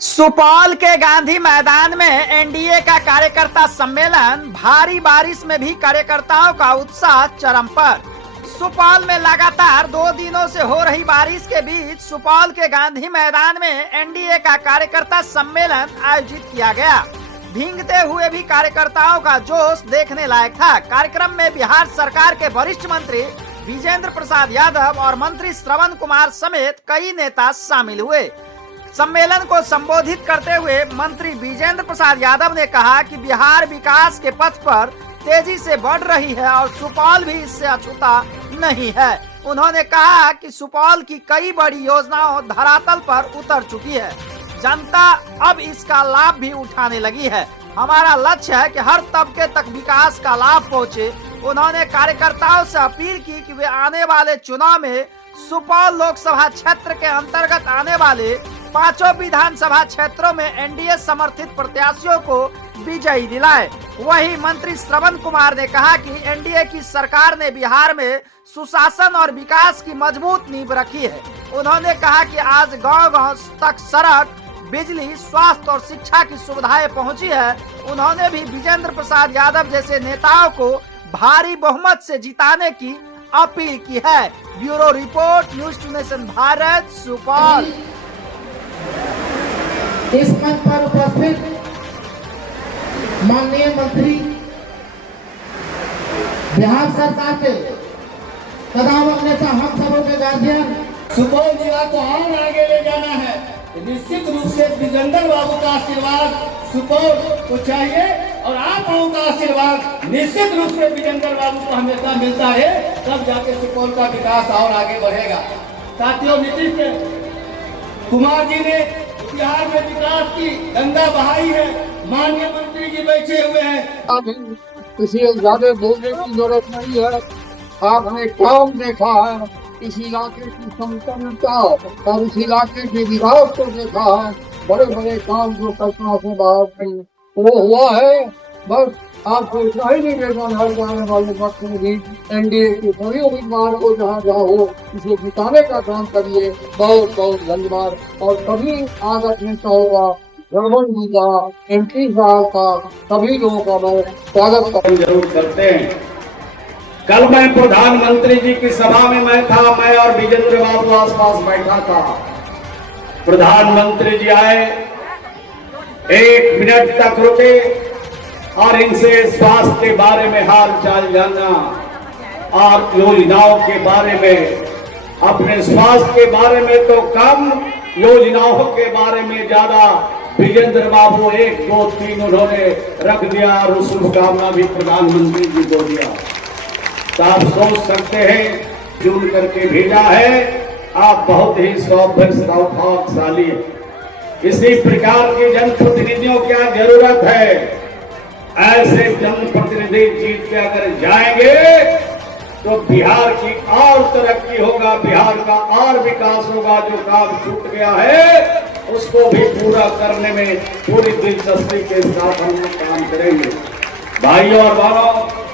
सुपौल के गांधी मैदान में एनडीए का कार्यकर्ता सम्मेलन, भारी बारिश में भी कार्यकर्ताओं का उत्साह चरम पर। सुपौल में लगातार 2 दिनों से हो रही बारिश के बीच सुपौल के गांधी मैदान में एनडीए का कार्यकर्ता सम्मेलन आयोजित किया गया। भींगते हुए भी कार्यकर्ताओं का जोश देखने लायक था। कार्यक्रम में बिहार सरकार के वरिष्ठ मंत्री विजेंद्र प्रसाद यादव और मंत्री श्रवण कुमार समेत कई नेता शामिल हुए। सम्मेलन को संबोधित करते हुए मंत्री विजेंद्र प्रसाद यादव ने कहा कि बिहार विकास के पथ पर तेजी से बढ़ रही है और सुपौल भी इससे अछूता नहीं है। उन्होंने कहा कि सुपौल की कई बड़ी योजनाओं धरातल पर उतर चुकी है, जनता अब इसका लाभ भी उठाने लगी है। हमारा लक्ष्य है कि हर तबके तक विकास का लाभ पहुंचे। उन्होंने कार्यकर्ताओं से अपील की कि वे आने वाले चुनाव में सुपौल लोकसभा क्षेत्र के अंतर्गत आने वाले 5 विधानसभा क्षेत्रों में एनडीए समर्थित प्रत्याशियों को विजयी दिलाए। वहीं मंत्री श्रवण कुमार ने कहा कि एनडीए की सरकार ने बिहार में सुशासन और विकास की मजबूत नींव रखी है। उन्होंने कहा कि आज गांव-गांव तक सड़क, बिजली, स्वास्थ्य और शिक्षा की सुविधाएं पहुंची है। उन्होंने भी विजेंद्र प्रसाद यादव जैसे नेताओं को भारी बहुमत से जिताने की अपील की है। Bureau report, news 2 nation Bharat, Supaul. इस मंच पर उपस्थित माननीय मंत्री, बिहार सरकार के कदावर नेता, हम सबों के गार्जियन, सुपौल जिला को और आगे ले जाना है। निश्चित रूप से विजेंद्र बाबू का आशीर्वाद सुपौल को चाहिए और आप लोगों का आशीर्वाद निश्चित रूप से विजेंद्र बाबू को हमेशा मिलता है, तब जाके सुपौल का विकास और आगे बढ़ेगा। साथियों, नीतीश कुमार जी ने बिहार में विकास की गंगा बहाई है। माननीय मंत्री जी बैठे हुए हैं। किसी ज्यादा बोलने की जरूरत नहीं है। आपने काम देखा है, इस इलाके की संपन्नता और इस इलाके के विकास को देखा है। बड़े बड़े काम जो कल्पना से बाहर वो हुआ है। बस आपको इतना ही निवेदन है, जाने वाले वक्त में भी एनडीए के सभी उम्मीदवार को जहाँ जहाँ हो इसे जिताने का काम करिए। बहुत बहुत धन्यवाद। और सभी आगत नेताओं का, श्रवण जी का, एमपी साहब का, सभी लोगों का मैं स्वागत जरूर करते हैं। कल मैं प्रधानमंत्री जी की सभा में मैं और विजेंद्र बाबू आसपास बैठा था। प्रधानमंत्री जी आए, 1 मिनट तक रुके और इनसे स्वास्थ्य के बारे में हाल चाल जाना और योजनाओं के बारे में, अपने स्वास्थ्य के बारे में तो कम, योजनाओं के बारे में ज्यादा विजेंद्र बाबू 1, 2, 3 उन्होंने रख दिया और शुभकामना भी प्रधानमंत्री जी को दिया। तो आप सोच सकते हैं, चुन करके भेजा है। आप बहुत ही सौभाग्यशाली हैं। इसी प्रकार के जनप्रतिनिधियों की जरूरत है। ऐसे जनप्रतिनिधि जीत के अगर जाएंगे तो बिहार की और तरक्की होगा, बिहार का और विकास होगा। जो काम छूट गया है उसको भी पूरा करने में पूरी दिलचस्पी के साथ हम काम करेंगे। भाइयों और बहनों,